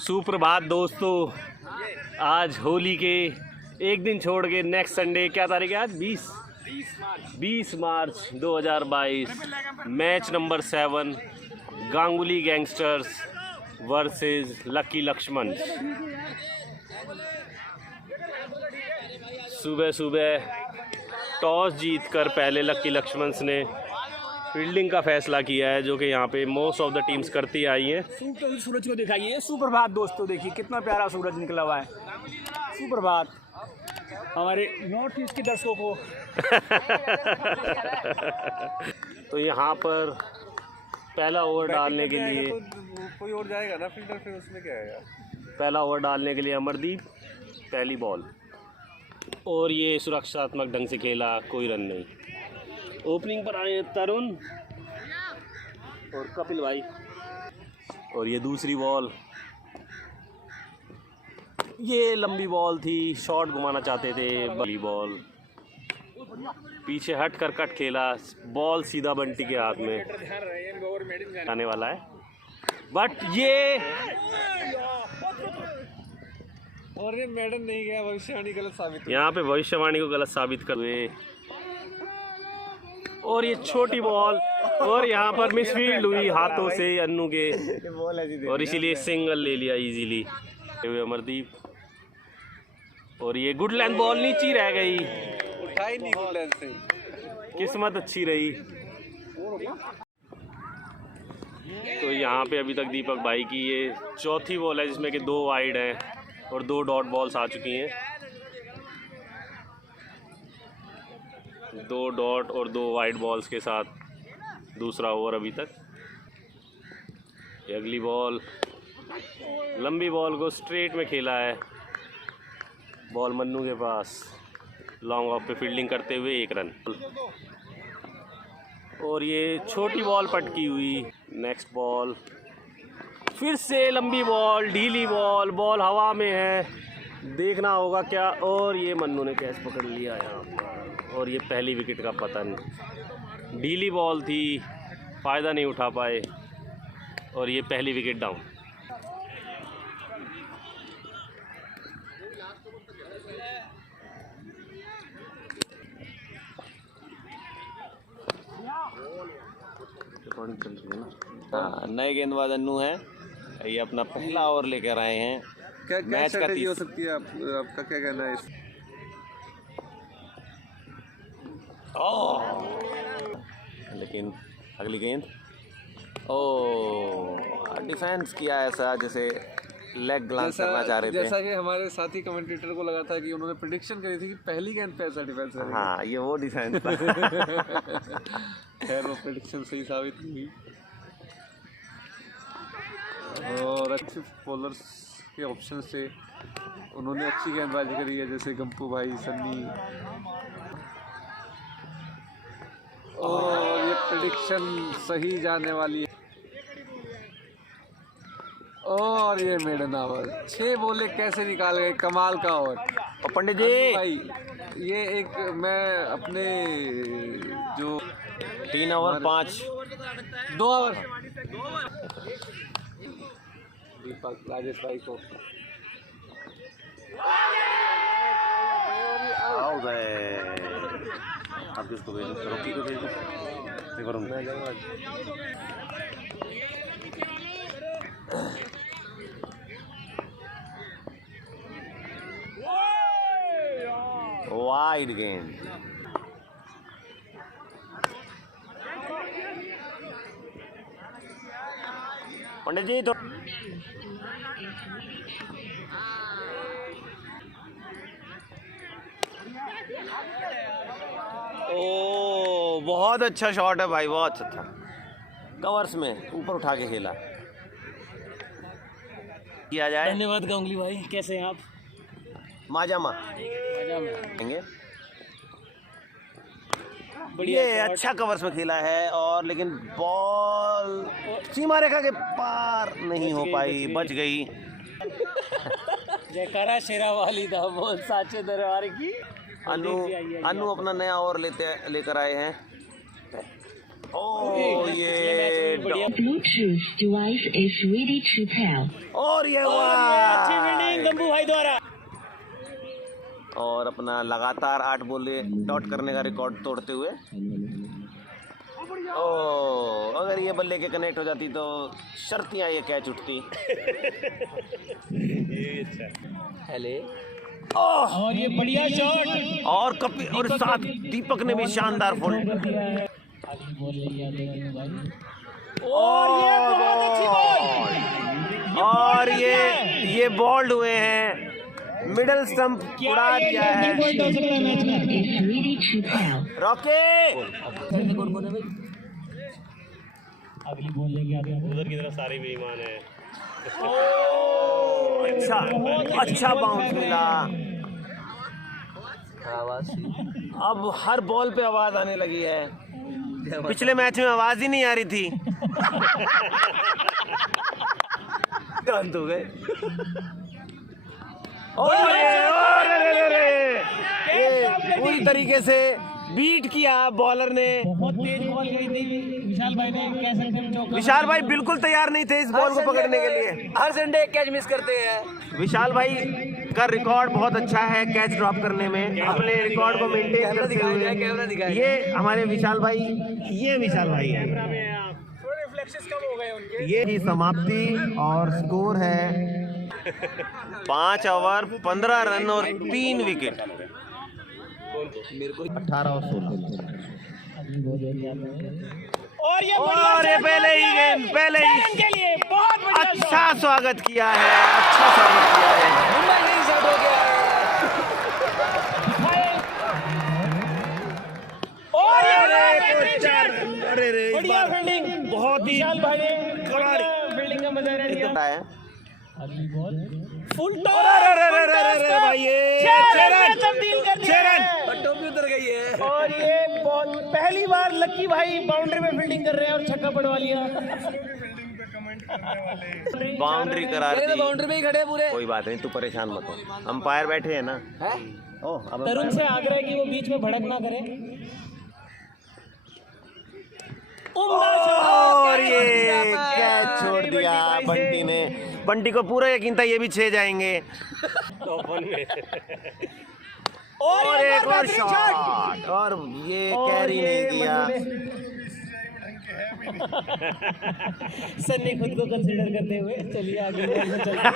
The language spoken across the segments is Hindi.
सुप्रभात दोस्तों, आज होली के एक दिन छोड़ के नेक्स्ट संडे, क्या तारीख है आज? 20 March 2022, match number 7 Ganguly gangsters versus lucky Laxman. सुबह सुबह टॉस जीतकर पहले लकी लक्ष्मण्स ने फील्डिंग का फैसला किया है, जो कि यहाँ पे मोस्ट ऑफ द टीम्स करती आई हैं। सूरज को दिखाइए। सुप्रभात दोस्तों, देखिए कितना प्यारा सूरज निकला हुआ है। सुप्रभात हमारे नॉर्थ ईस्ट के दर्शकों को। तो यहाँ पर पहला ओवर डालने के लिए कोई और जाएगा ना फील्डर, फिर उसमें क्या आएगा। पहला ओवर डालने के लिए अमरदीप, पहली बॉल, और ये सुरक्षात्मक ढंग से खेला, कोई रन नहीं। ओपनिंग पर आए तरुण और कपिल भाई, और ये दूसरी बॉल, ये लंबी बॉल थी, शॉट घुमाना चाहते थे, बड़ी बॉल, पीछे हट कर कट खेला, बॉल सीधा बंटी के हाथ में आने वाला है, बट ये और ये मैडम नहीं गया, भविष्यवाणी गलत साबित हुई। यहाँ पे भविष्यवाणी को गलत साबित कर हुए, और ये छोटी बॉल, और यहाँ पर मिसफील्ड हुई हाथों से अन्नू के, और इसीलिए सिंगल ले लिया इजीली अमरदीप। और ये गुड लेंथ बॉल नीचे रह गई, उठाई नहीं गुड लेंथ से, किस्मत अच्छी रही। तो यहाँ पे अभी तक दीपक भाई की ये चौथी बॉल है, जिसमें कि 2 वाइड हैं और 2 डॉट बॉल्स आ चुकी हैं। 2 डॉट और 2 वाइड बॉल्स के साथ दूसरा ओवर अभी तक। ये अगली बॉल, लंबी बॉल को स्ट्रेट में खेला है, बॉल मन्नू के पास, लॉन्ग ऑफ पे फील्डिंग करते हुए 1 रन। और ये छोटी बॉल पटकी हुई, नेक्स्ट बॉल, फिर से लंबी बॉल, ढीली बॉल, बॉल हवा में है, देखना होगा क्या। और ये मन्नू ने कैच पकड़ लिया यहाँ पर, और ये पहली विकेट का पतन। ढीली बॉल थी, फ़ायदा नहीं उठा पाए, और ये पहली विकेट डाउन। हाँ, नए गेंदबाज अन्नू हैं, ये अपना पहला ओवर लेकर आए हैं। क्या मैच का स्ट्रेटजी हो सकती है, आपका क्या कहना है? लेकिन अगली गेंद, डिफेंस किया ऐसा जैसे लेग ग्लांस करना चाह रहे थे। जैसा कि हमारे साथी कमेंटेटर को लगा था कि उन्होंने प्रेडिक्शन करी थी कि पहली गेंद पे ऐसा डिफेंस करेगा। हाँ, ये वो डिफेंस था। खैर वो प्रेडिक्शन सही साबित हुई, और अच्छे बॉलर्स के ऑप्शन से उन्होंने अच्छी गेंदबाजी करी है, जैसे गंपू भाई, सन्नी। और ये प्रेडिक्शन सही जाने वाली है, और ये मेडन ओवर, 6 बॉले कैसे निकाल गए, कमाल का ओवर। और पंडित जी भाई, ये एक मैं अपने जो 3 ओवर 5 2 ओवर दीपक राजेश भाई को आओ गए। आप किसको भेजो? रॉकी को भेजो, देखो मैं जाऊँगा। वाइड गेंद, पंडित जी तो ओ, बहुत अच्छा शॉट है भाई, बहुत अच्छा, कवर्स में ऊपर उठा के खेला। किया जाए। धन्यवाद गांगुली भाई, कैसे हैं आप? माजामा बढ़िया, ये अच्छा कवर्स में खेला है, और लेकिन बॉल सीमा रेखा के पार नहीं हो पाई, बच गई। जयकारा शेरा वाली दा बोल साचे दरबार की। अन्नू अपना नया ओवर लेकर आए हैं। ओ ये Bluetooth device is ready to pair. और ये अच्छी हुआ फील्डिंग गंगू भाई द्वारा। और अपना लगातार 8 बॉलें डॉट करने का रिकॉर्ड तोड़ते हुए। ओ अगर ये बल्ले के कनेक्ट हो जाती तो शर्तियाँ ये कैच उठती। हेले और ये बढ़िया शॉट और कपिल और साथ दीपक ने भी शानदार फोल्ड। और ये बहुत अच्छी बॉल और ये बॉल्ड हुए हैं, मिडल स्टंप उड़ा दिया है। Is ready to pair. रॉके उधर की तरफ सारे बेईमान हैं। अच्छा बाउंस मिला। अब हर बॉल पे आवाज आने लगी है, पिछले मैच में आवाज ही नहीं आ रही थी। शांत हो गए। ये पूरी तरीके से बीट किया बॉलर ने। बहुत तेज बॉल गई थी विशाल भाई ने, कह सकते हैं चौका। विशाल भाई बिल्कुल तैयार नहीं थे इस बॉल को पकड़ने के लिए। हर संडे कैच मिस करते हैं। विशाल भाई का रिकॉर्ड बहुत अच्छा है कैच ड्रॉप करने में, अपने रिकॉर्ड को मेंटेन करते हुए। ये हमारे विशाल भाई, ये विशाल भाई है। रिफ्लेक्सेस कम हो गए उनके। ये की समाप्ति और स्कोर है 5 ओवर 15 रन और 3 विकेट। 18 और 16। और ये पहले ही गेंद, पहले ही के लिए बहुत बढ़िया अच्छा स्वागत किया है, अच्छा स्वागत किया है। मुंबई नहीं शॉट हो गया। और अरे रे बढ़िया फील्डिंग बहुत ही विशाल भाई ने फील्डिंग का मजा लिया। है। फुल भाई ये तब्दील कर दिया है। टोपी उतर गई है। और ये बहुत पहली बार लक्की भाई बाउंड्री में फील्डिंग कर रहे हैं और छक्का पड़वा लिया। बाउंड्री करार मेरे तो दी। बाउंड्री में ही खड़े पूरे। कोई बात नहीं, तू परेशान मत हो, अंपायर बैठे हैं ना। हैं? ओह अब तरुण से आग्रह कि वो बीच में भड़क ना करे। और ये कैच छोड़ दिया बंटी ने। बंटी को पूरा यकीन था ये भी 6 जाएंगे। और एक और शॉट और ये कैरी नहीं किया। सन्नी खुद को कंसीडर करते हुए चलिए आगे बॉल में चलते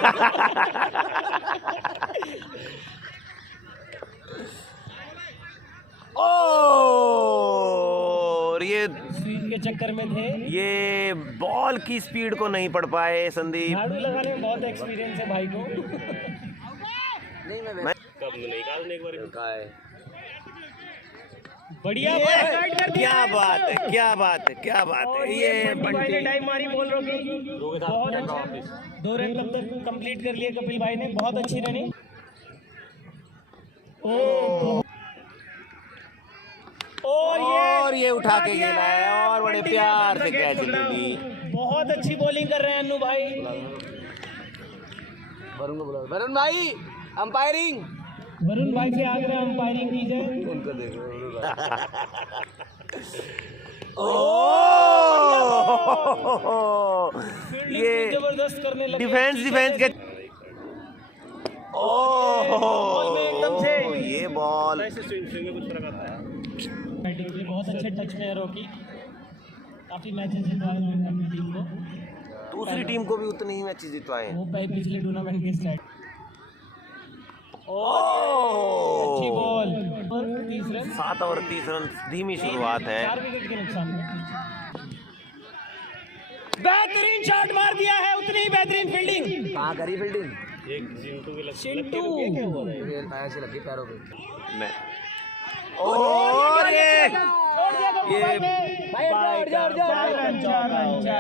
और ये स्वीप के चक्कर में थे। ये बॉल की स्पीड को नहीं पढ़ पाए संदीप। झाड़ू लगाने में बहुत एक्सपीरियंस है भाई को। कब निकालने एक बार बढ़िया क्या बात है, क्या बात है, क्या बात है। ये भाई ने बंटी टाइम मारी बॉल रोकी। बहुत अच्छा 2 रन तब तक कंप्लीट कर लिए कपिल भाई ने, बहुत अच्छी रनिंग। और ये उठा के खेला है और बड़े प्यार से कैच ले ली। बहुत अच्छी बॉलिंग कर रहे हैं अन्नू भाई। वरुण को बुला। वरुण भाई अंपायरिंग। वरुण भाई से आग्रह अंपायरिंग की जाए। उनको देखो। ये जबरदस्त करने लगे। डिफेंस के एकदम से ये बॉल बैटिंग के बहुत अच्छे टच में है रॉकी। काफी मैचेस जितवाए हैं अपनी टीम को। दूसरी टीम को भी उतनी ही मैचेस जितवाए हैं। वो पिछले टूर्नामेंट के स्टार्ट। अच्छी बॉल और 30 रन। 7 ओवर 30 रन, धीमी शुरुआत है। 4 विकेट के नुकसान में। बेहतरीन शॉट मार दिया है, उतनी ही बेहतरीन फील्डिंग। कहाँ करी फील्डिंग? एक चिंटू के लग चिंटू ऐसे लगी पैरों पे। मैं और ये भाई हट जा, हट जा, हट जा।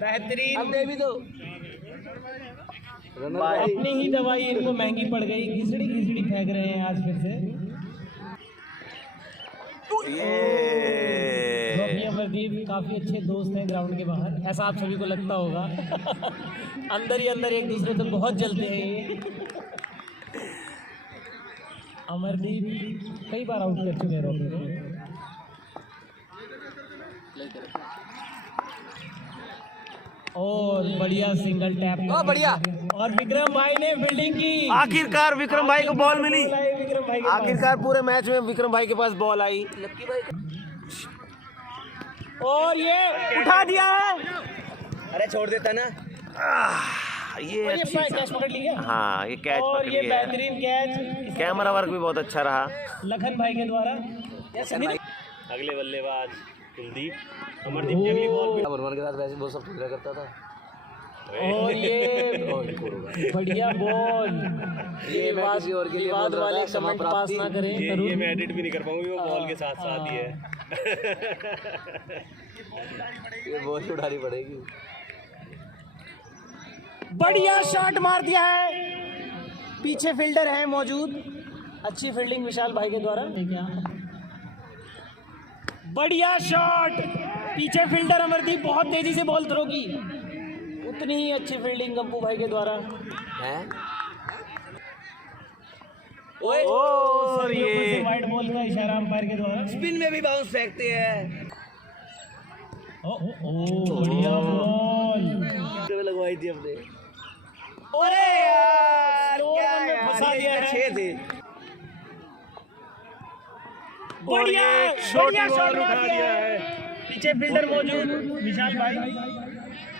बेहतरीन। अब दे भी दो। अपनी ही दवाई इनको महंगी पड़ गई। घिसड़ी फेंक रहे हैं आज फिर से। रॉकी और प्रदीप काफी अच्छे दोस्त हैं ग्राउंड के बाहर, ऐसा आप सभी को लगता होगा। अंदर ही अंदर एक दूसरे से बहुत जलते हैं ये। अमरदीप कई बार आउट कर चुके हैं रॉकी को। और बढ़िया सिंगल टैप, बढ़िया। और विक्रम भाई ने फील्डिंग की। आखिरकार विक्रम भाई को बॉल मिली। विक्रम भाई के पास। आखिरकार पूरे मैच में विक्रम भाई के पास बॉल आई। और ये उठा दिया है। अरे छोड़ देता ना। ये और ये अच्छी कैच पकड़ लिया। हाँ, ये कैच और पकड़ ये लिया है। बेहतरीन कैच कैमरा वर्क भी बहुत अच्छा रहा। लखन भाई के द्वारा। अगले बल्लेबाज कुलदीप। अमरदीप की अगली बॉल पे भगवान के साथ वैसे बहुत सब खेला करता था। और ये बढ़िया बॉल। ये बात किसी और के लिए विवाद बोल रहा वाले था, क्षमा कमेंट पास प्राप्ति। ना करें। ये तरुण। मैं एडिट भी नहीं कर पाऊंगी, वो बॉल के साथ साथ ही है। ये बॉल उठानी पड़ेगी। बढ़िया शॉट मार दिया है। पीछे फील्डर है मौजूद। अच्छी फील्डिंग विशाल भाई के द्वारा। बढ़िया शॉट। पीछे फील्डर अमरदीप बहुत तेजी से बॉल थ्रो की। उतनी ही अच्छी फील्डिंग गंपू भाई के द्वारा। हैं? और ये वाइड बॉल का इशारा अंपायर के द्वारा। स्पिन में भी बाउंस फेंकते हैं। बढ़िया बॉल। लगवाई थी हमने। अरे यार क्या फंसा दिया है। 6 थे। बढ़िया छोटी बढ़िया बॉल शॉट उठा मार दिया है। पीछे फील्डर मौजूद विशाल भाई।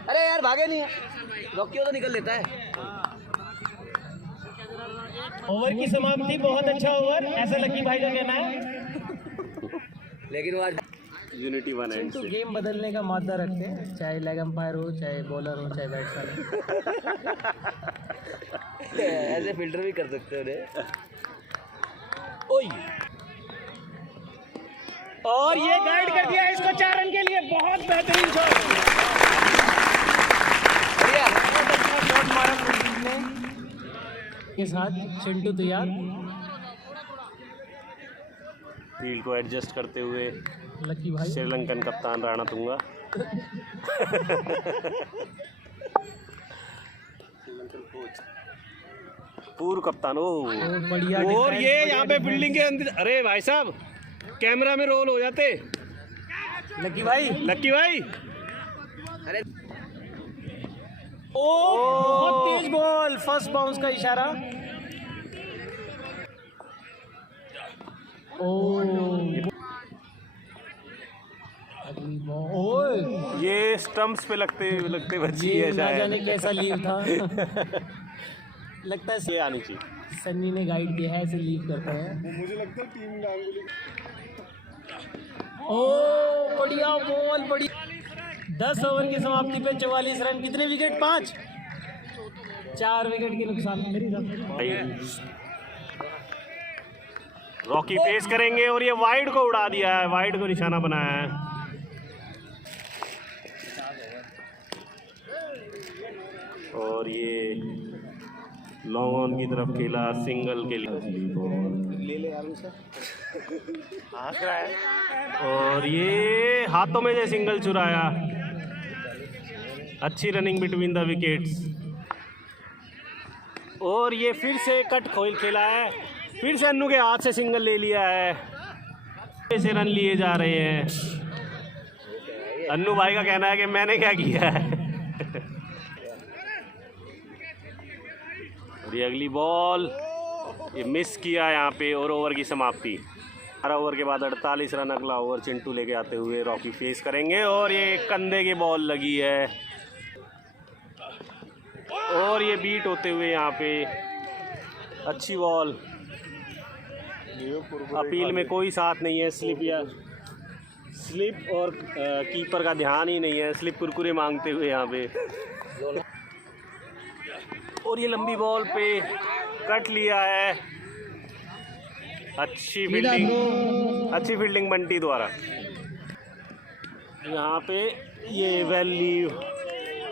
अरे यार भागे नहीं। रॉकियो तो निकल लेता है। ओवर की समाप्ति बहुत अच्छा ओवर, ऐसा लकी भाई का कहना है। लेकिन वो आज यूनिटी वन एंड तो गेम बदलने का मादा रखते हैं, चाहे लेग अंपायर हो, चाहे बॉलर हो, चाहे बैट्समैन। ऐसे फिल्टर भी कर सकते हो रे। ओए और ये गाइड कर दिया इसको 4 रन के लिए। बहुत बेहतरीन शॉट। शॉट मारा कुलदीप ने के साथ। चिंटू तैयार। फील्ड को एडजस्ट करते हुए लकी भाई। श्रीलंकन कप्तान राणा तुंगा। पूर्व कप्तान। ओ बढ़िया और defense, ये बढ़िया यहाँ पे defense। बिल्डिंग के अंदर। अरे भाई साहब, कैमरा में रोल हो जाते। लकी भाई। लक्की भाई। ओ बहुत तेज बॉल। फर्स्ट बाउंस का इशारा। ओ अगली बॉल। ओए ये स्टंप्स पे लगते बची ये है ना जाने शायद। कैसा लीव था। लगता है ये आनी चाहिए। सन्नी ने गाइड किया है, ऐसे लीव करते हैं। मुझे लगता है टीम में अंगुली। ओ बढ़िया बॉल। बढ़िया। 10 ओवर की समाप्ति पे 44 रन। कितने विकेट? 5। 4 विकेट के नुकसान। मेरी भाई रॉकी फेस करेंगे और ये वाइड को उड़ा दिया है, वाइड को निशाना बनाया है। और ये लॉन्ग ऑन की तरफ खेला सिंगल के लिए। और ये हाथों में से सिंगल चुराया। अच्छी रनिंग बिटवीन द विकेट्स। और ये फिर से कट खोल खेला है। फिर से अन्नू के हाथ से सिंगल ले लिया है। ऐसे रन लिए जा रहे हैं। अन्नू भाई का कहना है कि मैंने क्या किया है। और ये अगली बॉल ये मिस किया यहाँ पे। और ओवर की समाप्ति। 12 ओवर के बाद 48 रन। अगला ओवर चिंटू लेके आते हुए रॉकी फेस करेंगे। और ये कंधे की बॉल लगी है और ये बीट होते हुए यहाँ पे अच्छी बॉल। अपील में कोई साथ नहीं है। स्लिप और कीपर का ध्यान ही नहीं है। स्लिप कुरकुरे मांगते हुए यहाँ पे। और ये लंबी बॉल पे कट लिया है। अच्छी फील्डिंग बंटी द्वारा। यहाँ पे ये वैल्यू।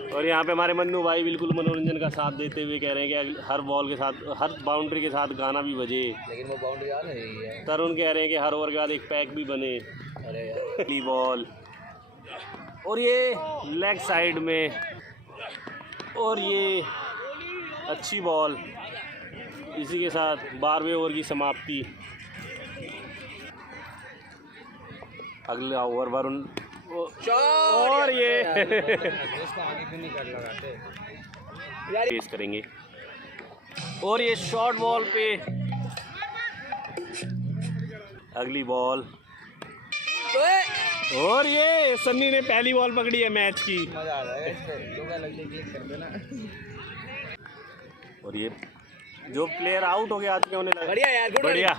और यहाँ पे हमारे मन्नू भाई बिल्कुल मनोरंजन का साथ देते हुए कह रहे हैं कि हर बॉल के साथ, हर बाउंड्री के साथ गाना भी बजे। लेकिन वो बाउंड्री आ नहीं है। तरुण कह रहे हैं कि हर ओवर के बाद एक पैक भी बने। अरे अगली बॉल और ये लेग साइड में। और ये अच्छी बॉल। इसी के साथ 12वें ओवर की समाप्ति। अगला ओवर वरुण और ये पेश करेंगे और ये शॉर्ट बॉल पे अगली बॉल और ये सन्नी ने पहली बॉल पकड़ी है मैच की। और ये जो प्लेयर आउट हो गया आज के होने लगा। बढ़िया यार, गुड बढ़िया।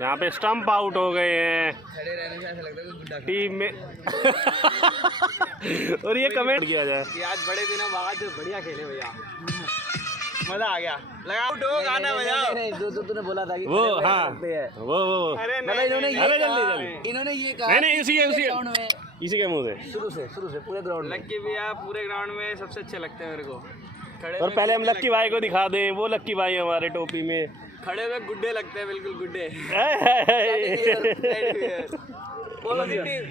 यहाँ पे स्टंप आउट हो गए हैं टीम में। और ये कमेंट किया जाए कि आज बड़े दिनों बाद बढ़िया खेले भैया, मजा आ गया। लगाओ तो गाना बजाओ। नहीं, जो तूने बोला था कि वो खड़े हाँ रखते हैं। वो अरे मतलब इन्होंने ये अरे कहा, जल्दी इन्होंने ये कहा नहीं उसी ग्राउंड में के मुंह से शुरू से पूरे ग्राउंड में। लक्की भैया पूरे ग्राउंड में सबसे अच्छे लगते हैं मेरे को। खड़े और पहले हम लक्की भाई को दिखा दें, वो लक्की भाई हमारे टोपी में खड़े हुए गुड्डे लगते हैं, बिल्कुल गुड्डे।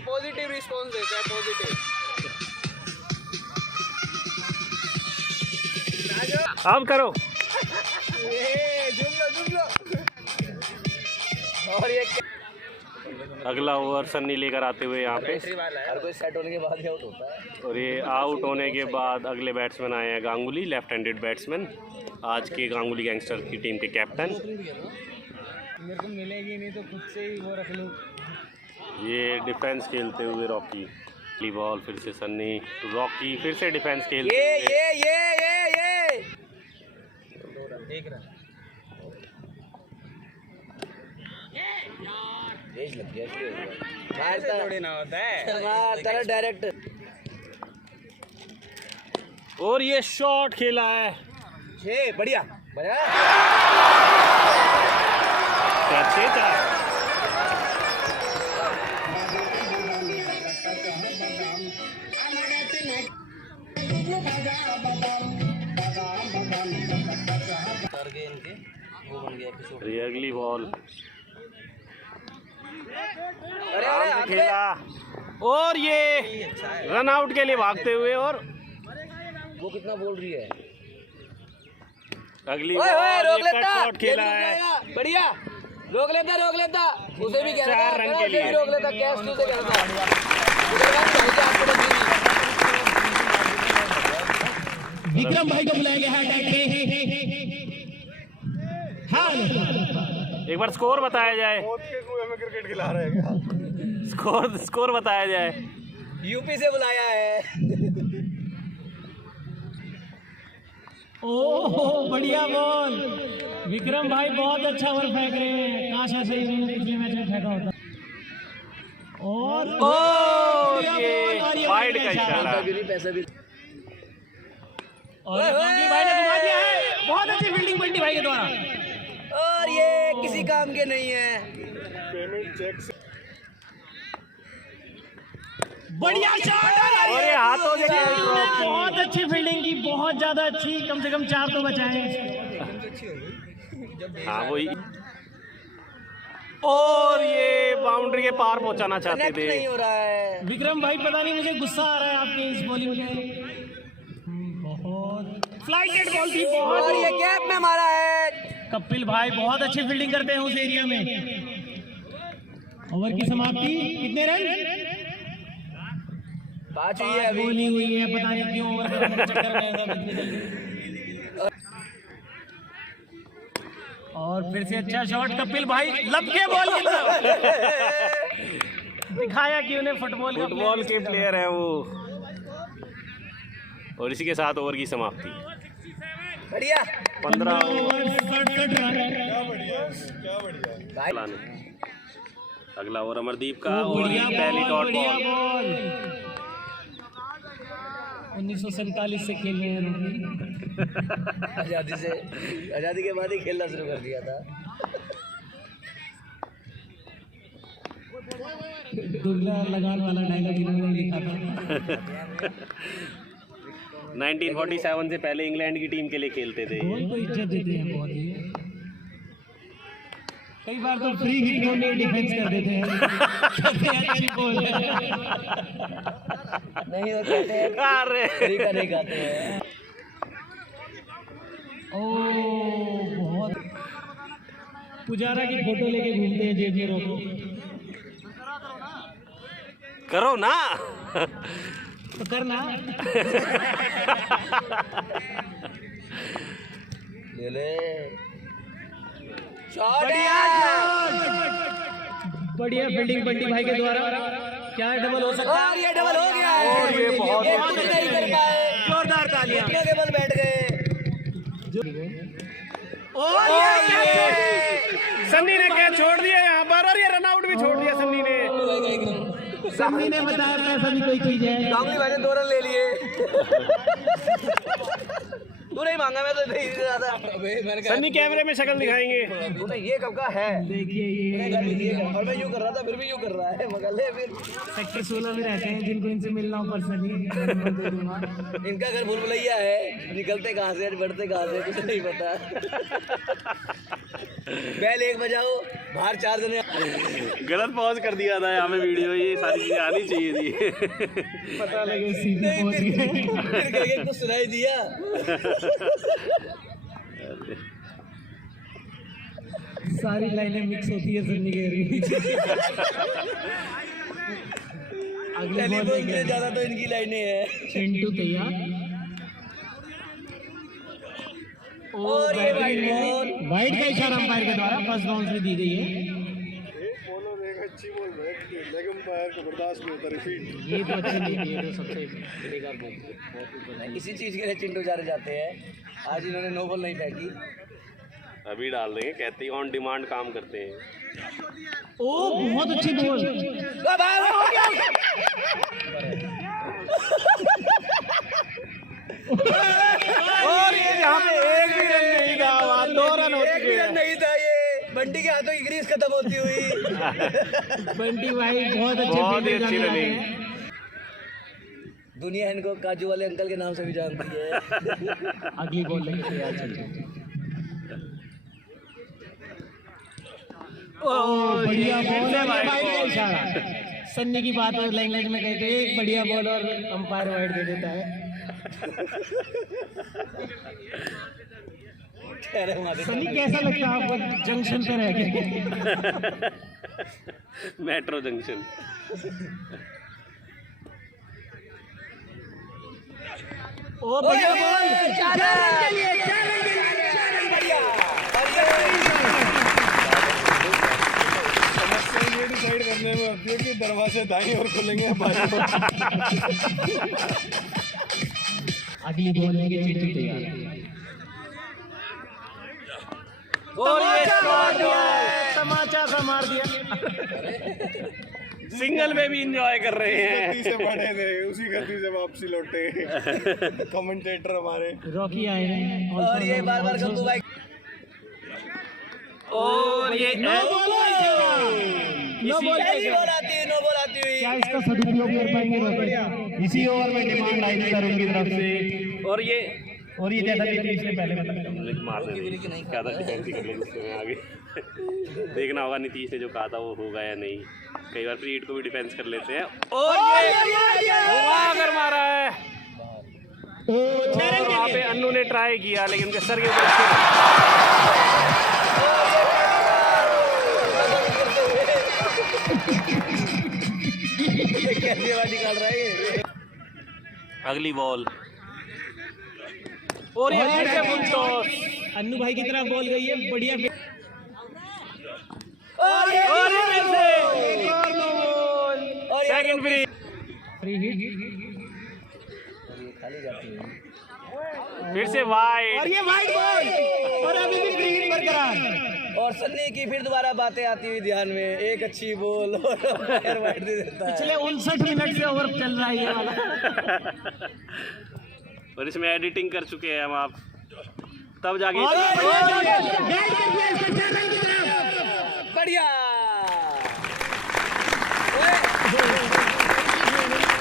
पॉजिटिव रिस्पॉन्स देता है, पॉजिटिव। अब करो। और ये अगला ओवर सन्नी लेकर आते हुए यहाँ पे। हर कोई सेट होने के बाद ही आउट होता है। और ये आउट होने के बाद अगले बैट्समैन आए हैं गांगुली, लेफ्ट हैंडेड बैट्समैन, आज के गांगुली गैंगस्टर की टीम के कैप्टन। मेरे को मिलेगी नहीं तो खुद से ही वो रख लूँ। ये डिफेंस खेलते हुए रॉकी, अगली बॉल फिर से सन्नी, रॉकी फिर से डिफेंस खेलते हुए। एक रन लग गया ऐसे थोड़ी ना होता है। डायरेक्ट। और ये शॉट खेला है, बढ़िया बढ़िया। क्या छह था। ये अगली बॉल खेला और ये रन आउट के लिए भागते हुए। और वो कितना बोल रही है। अगली रोक बॉल लेता, शॉट खेला है, बढ़िया। रोक लेता उसे भी कहता 4 रन के लिए। रोक लेता, कैश टू से कहता। विक्रम भाई को बुलाया गया है। एक बार स्कोर बताया जाए। क्रिकेट खिला रहे हैं स्कोर बताया जाए। यूपी से बुलाया है। ओह बढ़िया बॉल, विक्रम भाई बहुत अच्छा ओवर फेंक रहे हैं। काश ऐसे ही उन्होंने पिछले मैच में फेंका होता। और ये वाइड का इशारा। पैसा भी। और बंटी भाई ने घुमा दिया है। बहुत अच्छी फील्डिंग बंटी भाई के द्वारा। और ये किसी काम के नहीं है। बढ़िया शॉट। और ये हाथों से बहुत अच्छी फील्डिंग की, बहुत ज्यादा अच्छी। कम से कम 4 तो बचाए। हाँ वही। और ये बाउंड्री के पार पहुंचाना चाहते थे। नहीं हो रहा है। विक्रम भाई पता नहीं, मुझे गुस्सा आ रहा है आपके इस बॉलिंग में। बहुत फ्लाइटेड बॉल थी। और ये गैप में मारा है। कपिल भाई बहुत अच्छी फील्डिंग करते हैं उस एरिया में। ओवर की समाप्ति। कितने रन? 5 हुई है अभी। गोली हुई है, पता नहीं क्यों ओवर के चक्कर में ऐसा इतनी जल्दी। और फिर से अच्छा शॉट कपिल भाई, लपके बॉल की तरफ। दिखाया कि उन्हें फुटबॉल के प्लेयर हैं वो। और इसी के साथ ओवर की समाप्ति। बढ़िया। 15 भाई अगला ओवर अमरदीप का। और ये पहली डॉट बॉल। 1947 से खेल रहे हैं। आजादी के बाद ही खेलना शुरू कर दिया था। दुर्गा लगान वाला डायलॉग इन्होंने लिखा था। 1947 से पहले इंग्लैंड की टीम के लिए खेलते थे। गोल को इज्जत देते हैं बहुत ही। कई बार तो फ्री हिट होने डिफेंस कर देते हैं। अच्छी बॉल है। नहीं हो कहते हैं। अरे तरीका नहीं कहते हैं। ओ बहुत पुजारा की फोटो लेके घूमते हैं जेब में रोको करो ना। तो करना। ले ले शॉट यार, बढ़िया फील्डिंग बंटी भाई के द्वारा। क्या डबल हो सकता है? और ये डबल हो गया है। और ये बहुत ये कुछ नहीं कर पाए, जोरदार तालियां। इतने के बल बैठ गए। और ये सन्नी ने कैच छोड़ दिया यहाँ पर, और ये रन आउट भी छोड़ दिया सन्नी ने। सन्नी ने बताया पैसा भी कोई चीज है। गांगुली भाई ने 2 रन ले लिए। तू नहीं मांगा, मैं तो नहीं दे रहा। सन्नी कैमरे में शक्ल दिखाएंगे। तूने ये कब का है? देखिए ये और मैं यूं कर रहा था, फिर भी यूं कर रहा है। मगर ले फिर सेक्टर 16 में रहते हैं, जिनको इनसे मिलना हो पर्सनली इनका घर भूल भुलैया है। निकलते कहाँ से बढ़ते कहाँ से कुछ नहीं पता। बैल 1 बजाओ, बाहर 4 जने। गलत पॉज कर दिया था यहाँ पे वीडियो, ये सारी चीजें आनी चाहिए थी। पता लगे सीधे पहुंच गए। फिर करके कुछ सुनाई दिया। सारी लाइनें मिक्स होती है सन्नी के अगले बॉल टेलीफोन से ज्यादा तो इनकी लाइनें हैं। चिंटू तैयार। और ये वाइड बॉल, वाइड का इशारा अंपायर के द्वारा फर्स्ट बाउंस में दी गई है। ये तो अच्छी नहीं थी, ये तो सबसे बेकार बॉल। इसी चीज के लिए चिंटू जा जाते हैं। आज इन्होंने नो बॉल नहीं फेंकी। अभी डाल देंगे, कहते ही ऑन डिमांड काम करते हैं। ओ बहुत अच्छी बॉल। और ये यहाँ पे एक भी रन नहीं था, वहाँ 2 रन हो एक भी चुके रन हैं। नहीं था। ये बंटी के हाथों की ग्रीस खत्म होती हुई। बंटी भाई बहुत बहुत ही अच्छे अच्छी फील्डिंग रनिंग। हैं। दुनिया इनको काजू वाले अंकल के नाम से भी जानती है। अगली बॉल लेके तैयार चलिए। बढ़िया बॉल है, वाइड का इशारा। सन्नी की बात और लैंग्वेज में कहते हैं, एक बढ़िया बॉल और अंपायर वाइड दे देता है। सन्नी कैसा लगता है आपको जंक्शन पे रह के? Metro junction. ओ बढ़िया बॉल। डिसाइड करने में होती है कि दरवाजे दाएं और खुलेंगे। अगली बॉल लेके चिंटू तैयार। और ये तमाचा सा मार दिया। सिंगल में भी इंजॉय कर रहे हैं। गलती से पड़े थे, उसी गलती से वापसी लौटे। कमेंटेटर हमारे रॉकी आए हैं और ये बार बार गप्पू भाई। और ये नो बॉल पहली बॉल आती है, नो बॉल आती हुई। क्या इसका सदुपयोग कर पाएंगे रॉकी? इसी ओवर में डिमांड आई थी तरुण की तरफ से। और ये जैसा कि इसने पहले बताया, मार देंगे, क्या था डिफेंस ही कर लेंगे उससे में आगे। देखना होगा नीतीश ने जो कहा था वो होगा या नहीं। कई बार प्रीट को भी डिफेंस कर लेते हैं। और ये अगर मारा है, और वहाँ पे अन्नू ने ट्राई किया लेकिन उनके सर के ऊपर कैसे बात निकाल रहा है ये? अगली बॉल। और ये फिर से फुल टॉस। अन्नू भाई की तरफ बॉल गई है, बढ़िया। और ये फिर से एक और नो बॉल। और ये सेकंड फ्री। Free hit. खाली जाती है। फिर से वाइड। और ये वाइड बॉल, और अभी भी फ्री हिट बरकरार। और सन्नी की फिर दोबारा बातें आती हुई ध्यान में। एक अच्छी बॉल और वाइड दे देता है। पिछले 59 मिनट से ओवर चल रहा है ये वाला। और इसमें एडिटिंग कर चुके हैं हम आप, तब जाके बढ़िया।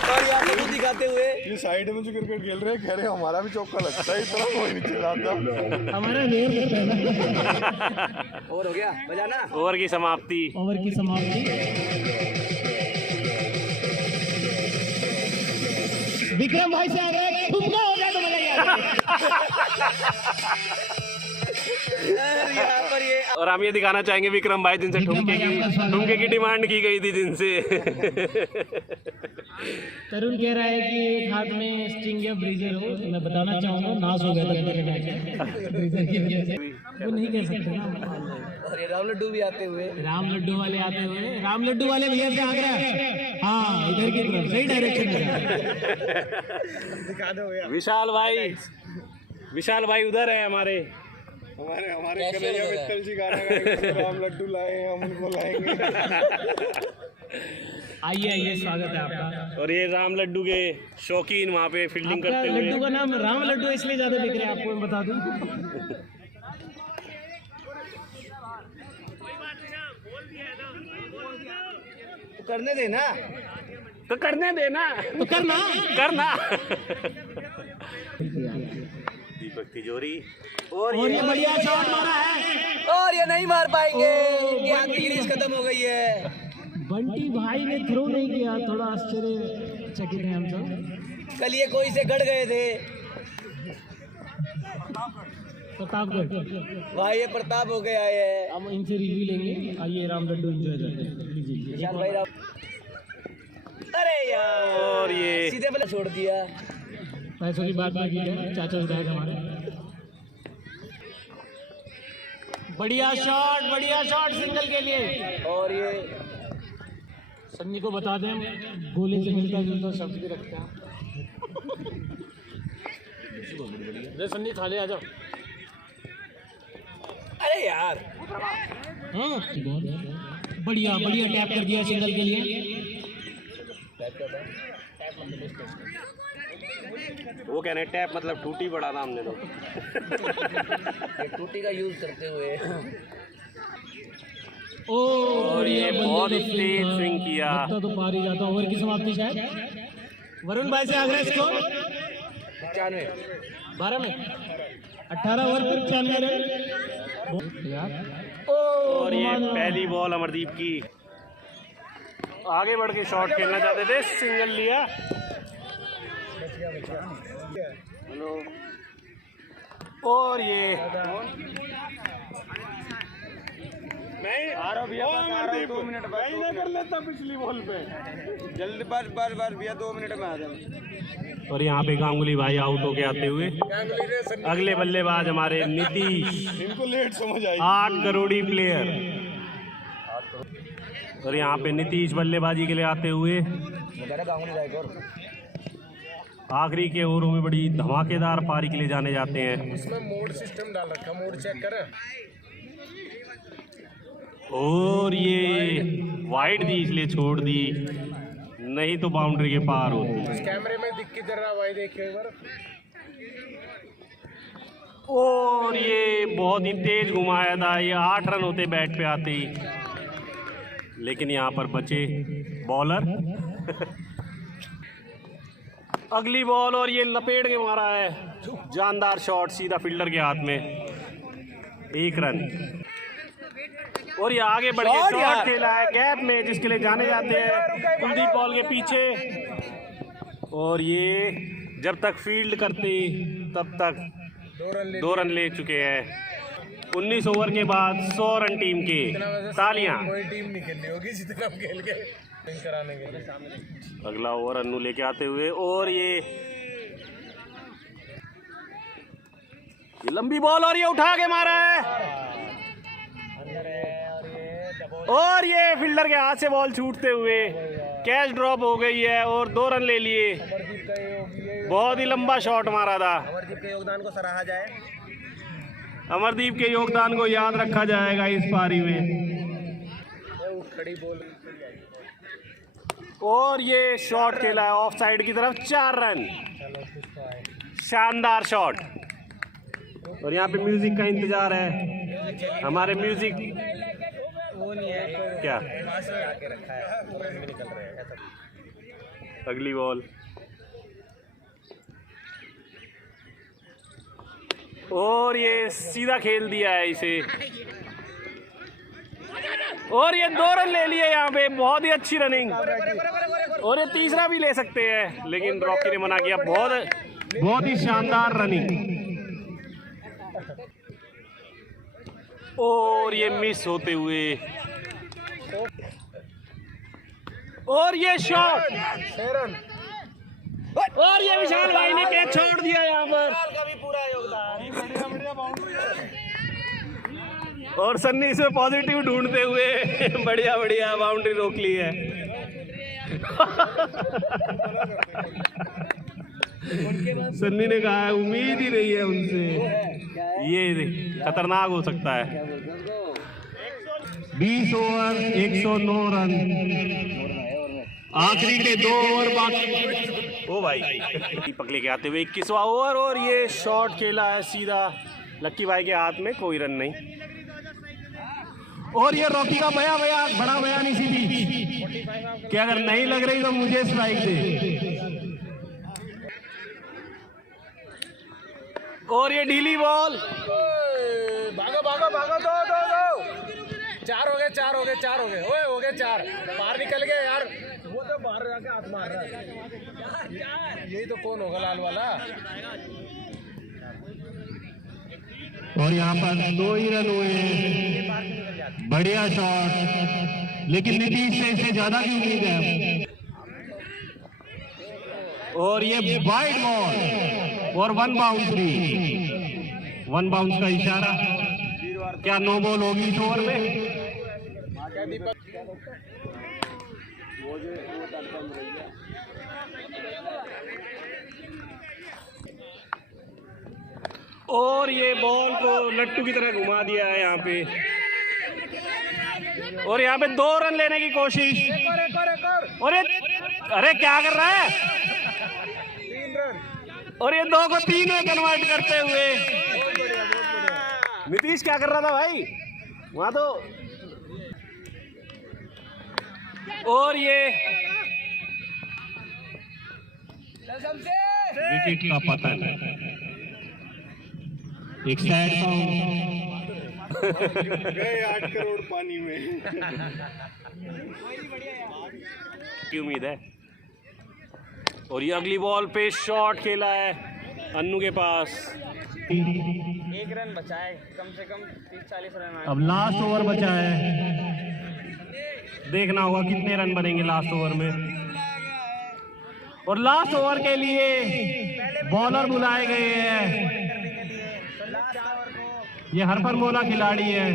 और यहाँ पर खुद दिखाते हुए ये साइड में जो क्रिकेट खेल रहे हैं, कह रहे हैं हमारा भी चौका लगता है, इतना कोई नहीं चिल्लाता। हमारा जोर करता है ना। और हो गया बजाना। ओवर की समाप्ति। ओवर की समाप्ति। विक्रम भाई से आ गए, ठुमका हो जाए तो मजा ही आ जाए। यहाँ पर ये और हम ये दिखाना चाहेंगे विक्रम भाई जिनसे ठुमके की डिमांड की गई थी जिनसे। तरुण कह रहा है कि एक हाथ में स्टिंग या ब्रीजर हो, तो मैं बताना चाहूंगा नाश हो गया था मेरे मैच ब्रीजर की वजह से। वो नहीं कह सकते ना। और ये राम लड्डू भी आते हुए, राम लड्डू वाले आते हुए, राम लड्डू वाले भैया से आगरा, हाँ इधर की तरफ सही डायरेक्शन में दिखा दो भैया। विशाल भाई उधर है हमारे कन्हैया मित्तल जी गाना गाएंगे, राम लड्डू लाए हैं, हम उनको लाएंगे। आइए स्वागत है आपका। और ये राम लड्डू के शौकीन वहाँ पे फील्डिंग करते हुए। लड्डू का नाम राम लड्डू इसलिए ज्यादा बिक रहा है, आपको मैं बता दूं। करने देना, तो करने देना, तो करना। दीपक तिजोरी और ये बढ़िया शॉट मारा है, और ये नहीं मार पाएंगे, इनकी हाथ की ग्रीस खत्म हो गई है। बंटी भाई ने थ्रो नहीं किया, थोड़ा आश्चर्यचकित है हम सब। कल ये कोई से गड़ गए थे प्रतापगढ़, भाई, ये प्रताप हो गया है। हम इनसे रिव्यू लेंगे। आइए राम लड्डू एंजॉय करते हैं। विशाल भाई अरे यार, और ये सीधे पहले छोड़ दिया। पैसों की बात नहीं है, चाचा विधायक हमारे। बढ़िया शॉट सिंगल के लिए। और ये सन्नी को बता दें, गोले से मिलता जुलता शब्द भी रखता है। सन्नी थाले आ जाओ। अरे यार, बढ़िया टैप कर दिया सिंगल के लिए। वो कह रहे हैं टैप मतलब टूटी पड़ा था हमने तो। ये टूटी का यूज करते हुए। और ये बहुत ही तेज स्विंग किया। तो पार ही जाता। ओवर की समाप्ति शायद वरुण भाई से आगरा स्कोर 12 में 18 ओवर पर 95 रन। और ये पहली बॉल अमरदीप की। आगे बढ़ के शॉट खेलना चाहते थे, सिंगल लिया। और ये अमरदीप 2 मिनट बाद कर लेता पिछली बॉल पे, जल्दी बस भैया 2 मिनट में आ जाओ। और यहाँ पे गांगुली भाई आउट होके आते हुए। अगले बल्लेबाज हमारे नीतीश, इनको लेट समझ आई। 8 करोड़ी प्लेयर। और यहाँ पे नीतीश बल्लेबाजी के लिए आते हुए। आखिरी के ओवरों में बड़ी धमाकेदार पारी के लिए जाने जाते हैं। उसमें मोड सिस्टम डाल रखा, मोड चेक कर। और ये वाइड दी इसलिए छोड़ दी, नहीं तो बाउंड्री के पार होती। कैमरे में दिख किधर रहा भाई, देखिए एक बार। और ये बहुत ही तेज घुमाया था, ये 8 रन होते बैट पे आते ही, लेकिन यहाँ पर बचे बॉलर। अगली बॉल और ये लपेट के मारा है, जानदार शॉट सीधा फील्डर के हाथ में, 1 रन। और ये आगे बढ़ के शॉट खेला है गैप में, जिसके लिए जाने जाते हैं कुलदीप बॉल के पीछे। और ये जब तक फील्ड करते तब तक 2 रन ले चुके हैं। 19 ओवर के बाद 100 रन टीम के। तालियां। कोई टीम नहीं खेलनी होगी जितना हम खेल के कराने के लिए। अगला ओवर अन्नू लेके आते हुए। और ये लंबी बॉल और ये उठा के मारा है। और ये फील्डर के हाथ से बॉल छूटते हुए कैच ड्रॉप हो गई है और 2 रन ले लिए। बहुत ही लंबा शॉट मारा था। अमरदीप के योगदान को सराहा जाए। अमरदीप के योगदान को याद रखा जाएगा इस पारी में। खड़ी बॉल। और ये शॉट खेला है ऑफ साइड की तरफ, 4 रन। शानदार शॉट। और यहाँ पे म्यूजिक का इंतजार है। हमारे म्यूजिक क्या, अगली बॉल। और ये सीधा खेल दिया है इसे। और ये 2 रन ले लिए यहाँ पे, बहुत ही अच्छी रनिंग। और ये तीसरा भी ले सकते हैं, लेकिन रॉकी ने मना किया। बहुत ही शानदार रनिंग। और ये मिस होते हुए, और ये शॉट, और ये विशाल भाई ने कैच छोड़ दिया यहाँ पर। और सन्नी इसमें पॉजिटिव ढूंढते हुए बढ़िया बढ़िया बाउंड्री रोक ली है। सन्नी ने कहा है उम्मीद ही नहीं है उनसे, ये खतरनाक हो सकता है। 20 ओवर 109 रन, आखिरी के 2 ओवर बाकी। ओ भाई दीपक लेके आते हुए 21वां ओवर, और ये शॉट खेला है सीधा लक्की भाई के हाथ में, कोई रन नहीं। और ये रॉकी का बड़ा बयान इसी बीच कि अगर नहीं लग रही तो मुझे स्ट्राइक दे। और ये ढीली बॉल, भागो भागो भागो, दो 4 हो गए, ओए हो गए 4, बाहर निकल गए यार। वो तो बाहर जाके हाथ मार रहा है, यही तो कौन होगा लाल वाला। और यहाँ पर 2 ही रन हुए हैं, बढ़िया शॉट, लेकिन नीतीश से इससे ज्यादा की उम्मीद है। और ये वाइड बॉल और 1 बाउंस का इशारा, क्या नो बॉल होगी इस ओवर में? और ये बॉल को लट्टू की तरह घुमा दिया है यहाँ पे, और यहाँ पे 2 रन लेने की कोशिश। और ये अरे क्या कर रहा है, 3 रन, और ये 2 को 3 में कन्वर्ट करते हुए नीतीश क्या कर रहा था भाई वहां तो। और ये विकेट का पतन, एक सैड गए 8 करोड़ पानी में। की उम्मीद है। और ये अगली बॉल पे शॉट खेला है अन्नू के पास। 1 रन बचा है, कम से कम 30-40 रन। अब लास्ट ओवर बचा है, देखना होगा कितने रन बनेंगे लास्ट ओवर में। और लास्ट ओवर के लिए बॉलर बुलाए गए हैं, ये हरफनमौला खिलाड़ी है,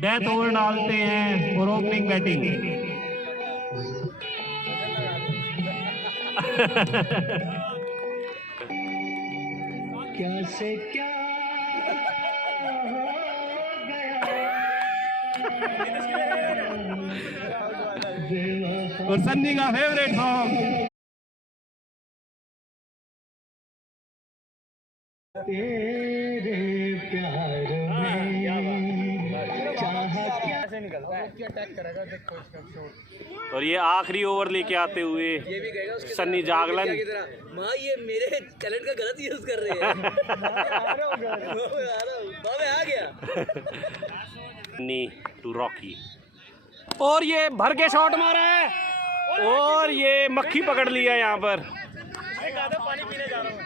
डेथ ओवर डालते हैं और ओपनिंग बैटिंग। क्या से क्या और सन्नी का फेवरेट सॉन्ग तेरे प्यार में चाहत कैसे निकलता है, क्या अटैक करेगा देखो इसका शॉट। और ये आखिरी ओवर लेके आते हुए ये भी कहेगा उसके सन्नी जागलन। माँ ये मेरे टैलेंट का गलत यूज कर रहे हैं। मैं आ गया। सन्नी टू रॉकी, और ये भर के शॉट मारा है, और ये मक्खी पकड़ लिया यहाँ पर। पानी पीने जा रहा हूँ।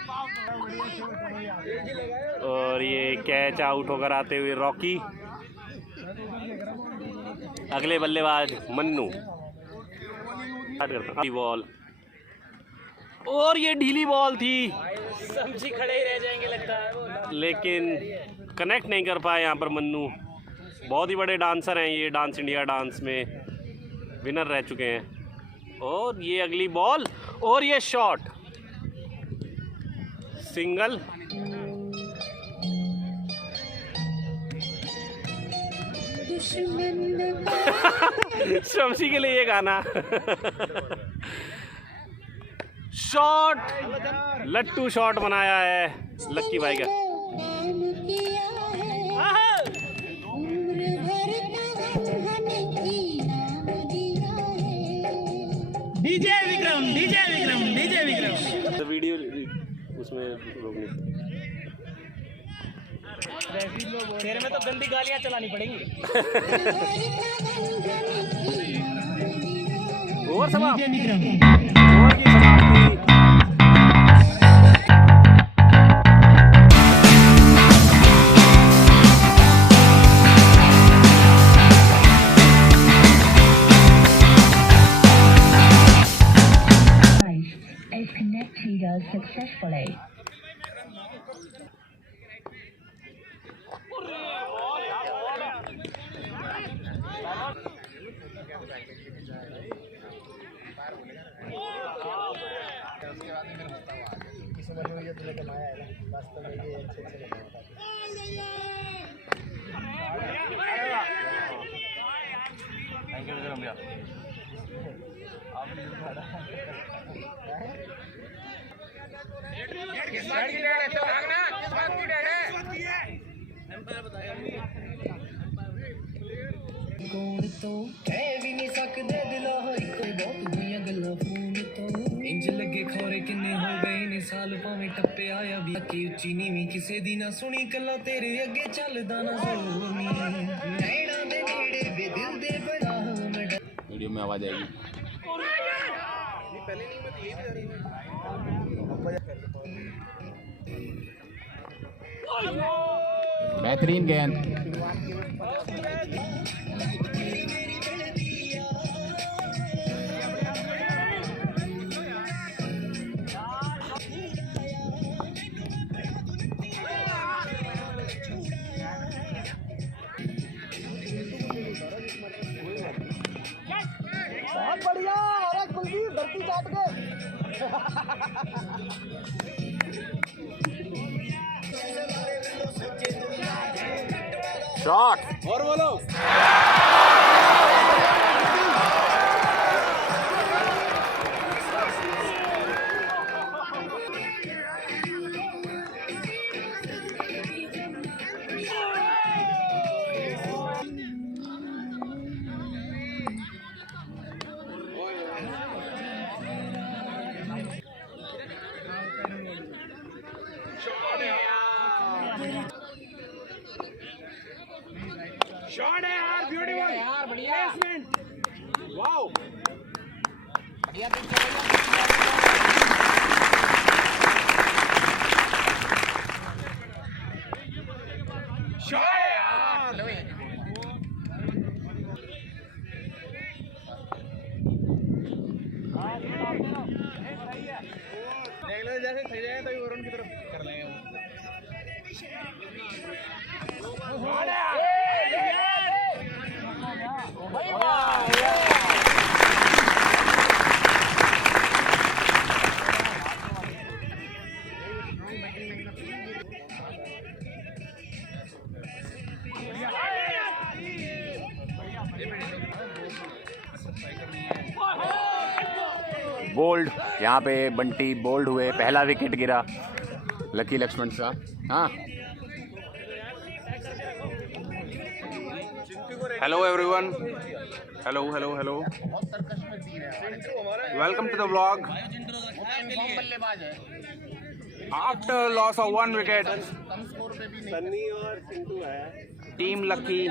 और ये कैच आउट होकर आते हुए रॉकी। अगले बल्लेबाज मन्नू बॉल, और ये ढीली बॉल थी, समझी खड़े ही रह जाएंगे लगता है, लेकिन कनेक्ट नहीं कर पाए यहाँ पर मन्नू। बहुत ही बड़े डांसर हैं ये, डांस इंडिया डांस में विनर रह चुके हैं। और ये अगली बॉल, और ये शॉट, सिंगल। शमसी के लिए ये गाना। शॉट, लट्टू शॉट बनाया है लक्की भाई का। डीजे विक्रम तो वीडियो उसमें रोकनी। तेरे में तो गंदी गालियां चलानी पड़ेंगी। ओवर समाप्त। Vikram fielder successfully. इंज लगे खोरे किन्ने हो गए ने साल भावें टप्पे आया भी की उच्ची नीवी किसे दी ना सुनी कला तेरे अगे चलदा ना जोर नी नैना दे नेड़े वे दिल दे बड़ा मैं वीडियो में आवाज आएगी। बेहतरीन गेंद। बहुत बढ़िया। अरे कुलदीप धरती चाट गए। शॉट और बोलो। शॉट है यार, ब्यूटीफुल यार, बढ़िया प्लेसमेंट, वाओ बढ़िया। शॉट है यार, देख लो जैसे सही जाए तो वरुण की तरफ कर लेंगे वो। बोल्ड, यहाँ पे बंटी बोल्ड हुए, पहला विकेट गिरा लकी लक्ष्मण साहब। हाँ, hello everyone, hello hello hello, welcome to the vlog. After loss of 1 wicket, team lucky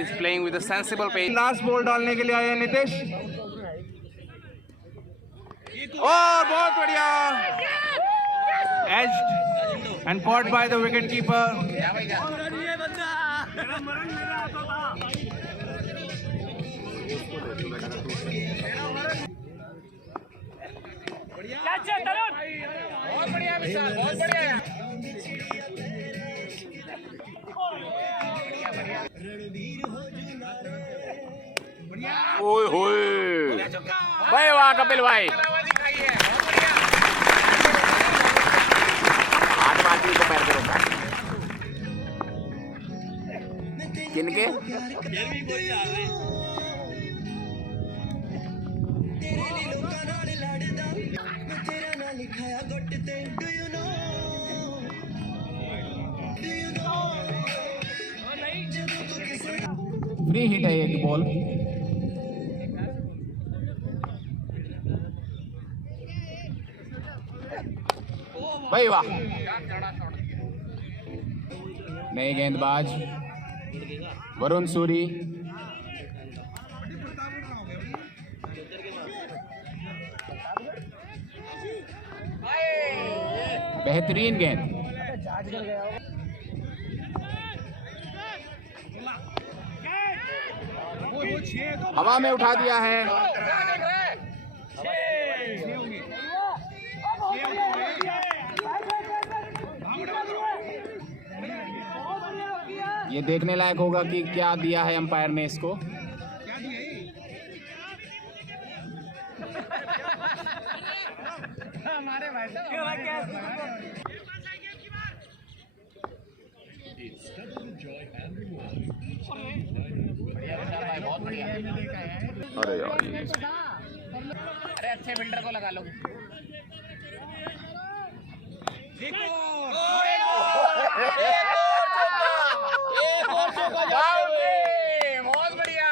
is playing with a sensible pace. Last ball डालने के लिए आए हैं नितेश, और बहुत बढ़िया edged and caught by the wicket keeper. बहुत बढ़िया विशाल, बहुत बढ़िया। ओए होए, भाई वाह कपिल भाई, हाथ मारती तो पैर पे रोका। किनके फ्री हिट है ये बॉल। भाई वाह, नए गेंदबाज वरुण सूरी। बेहतरीन गेंद, हवा में उठा दिया है। ये देखने लायक होगा कि क्या दिया है अंपायर ने इसको। हमारे भाई साहब बहुत बढ़िया। अरे यार अरे अच्छे बिल्डर को लगा लो। बहुत बढ़िया।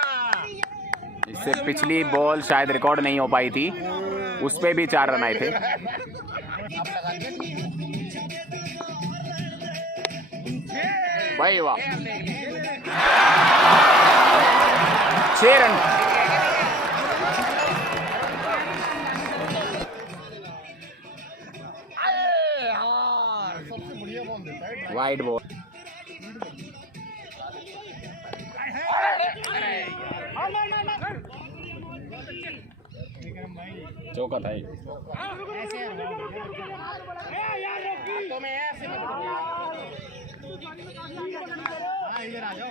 इससे पिछली बॉल शायद रिकॉर्ड नहीं हो पाई थी, उस पे भी 4 रन आए थे। भाई वाह, 6 रन। Wide ball. चौका था ये।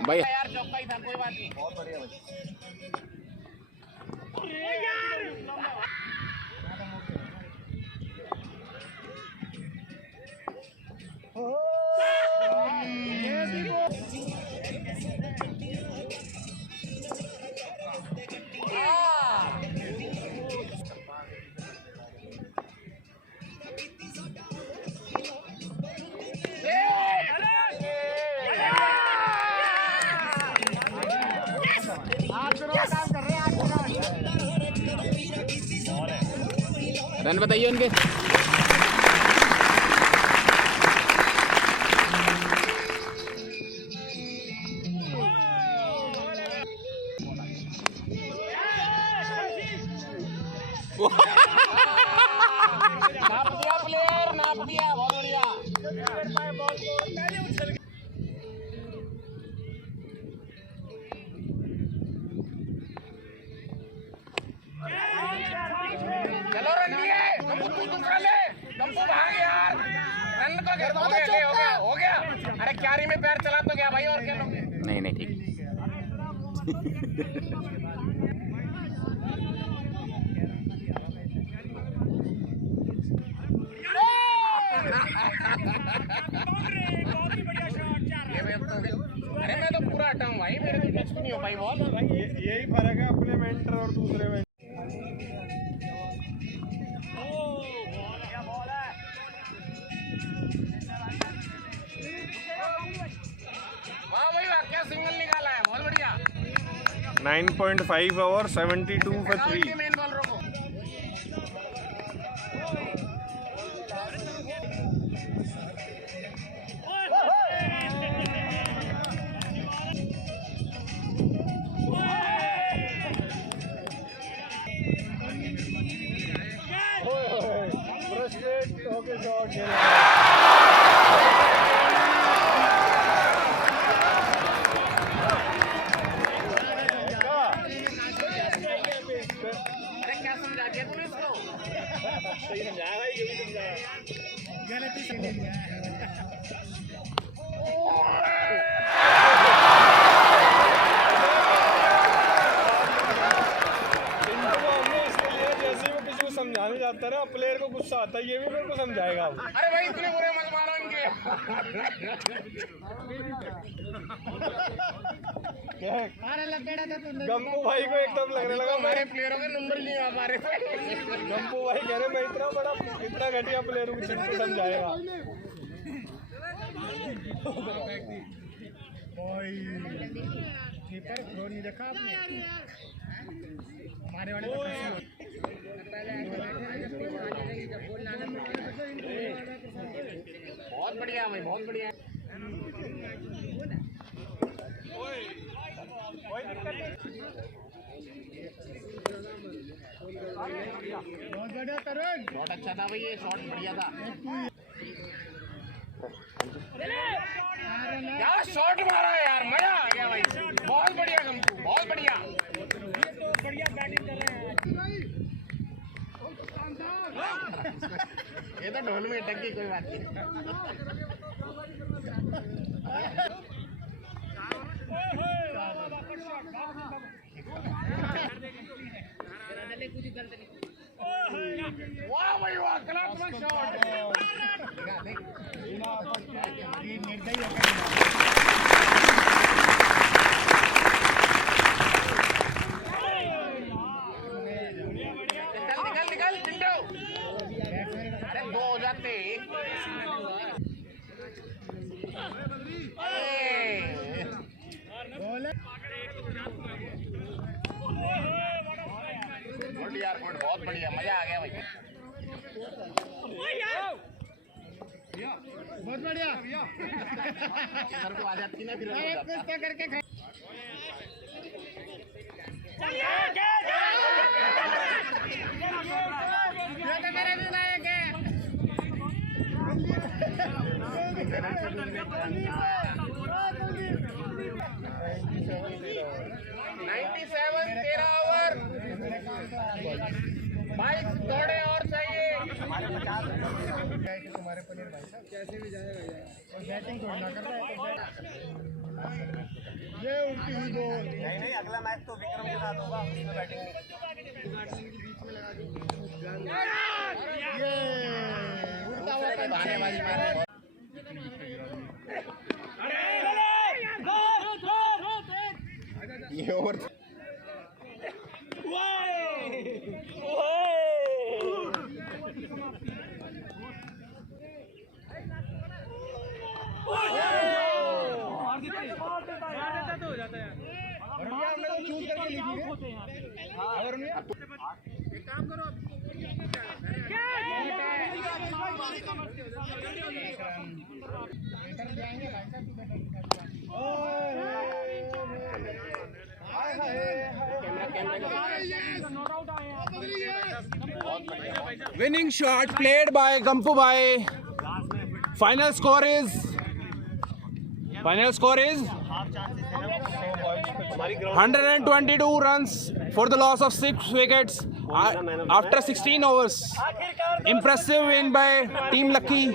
भाई यार चौका ही था, कोई बात नहीं। बहुत बढ़िया भाई। रन बताइए उनके। नाप दिया बहुत बढ़िया। चलो रन दिए, तू दूसरा ले, गंपू भाग यार, रन को घेर हो गया। अरे क्यारी में पैर चला तो क्या भाई, और क्या लोगे? नहीं नहीं ठीक। अरे मैं तो पूरा हटाऊं भाई, मेरे तो टच नहीं हो पाई बॉल। यही फर्क है अपने मेंटर और दूसरे में। वाह भाई वाह, क्या सिंगल निकाला है, बहुत बढ़िया। 9.5 ओवर 72 for 3। मेन बॉल रोको। अरे क्या समझा दिया तूने इसको? सही समझाया भाई, जो भी समझाया गलत ही समझ लिया। समझाने जाता है ना, प्लेयर को गुस्सा आता है, ये भी मेरे को समझाएगा। अरे भाई इतने बुरे मत मारो इनके। गंपू भाई को एकदम लगने लगा हमारे प्लेयरों के नंबर नहीं आ पा रहे। गंपू भाई कह रहे मैं इतना घटिया प्लेयर हूँ, जिनको समझाएगा। देखा आपने हमारे वाले बहुत बढ़िया भाई, बहुत बढ़िया। बहुत बढ़िया तरुण, शॉट अच्छा था भाई, ये शॉट बढ़िया था। क्या शॉट मारा है यार, मजा आ गया भाई, बहुत बढ़िया गंपू, बहुत बढ़िया। बढ़िया बैटिंग कर रहे हैं। ये तो ढोल में अटक गई, कोई बात नहीं। बहुत बढ़िया, मजा आ गया भाई। बहुत बढ़िया। इधर को आ जाती ना फिर करके मेरे विनायक है। 97 13 ओवर 22 दौड़े और चाहिए। तुम्हारे पनीर भाई साहब कैसे भी जाएगा और बैटिंग छोड़ना कर रहा है तो ये उल्टी हुई गोल। नहीं अगला मैच तो विक्रम के साथ होगा, उसमें बैटिंग बीच में लगा दी। ये उड़ता हुआ बहानेबाजी मार ये over Winning shot played by Gampu Bhai. Final score is 122 runs for the loss of 6 wickets after 16 overs. Impressive win by Team Lucky.